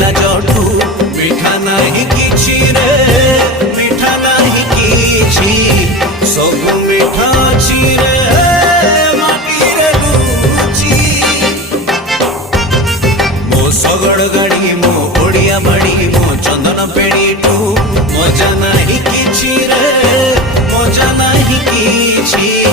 पड़िला जटू मिठा नहीं किछि रे मिठा नहीं किछि सब मिठा अछि रे माटी रे लुचि मो सगड़ गाड़ी मो ओडिया बाड़ी मो चंदन पेड़ीटू मजा नहीं किछि रे मजा नहीं किछि।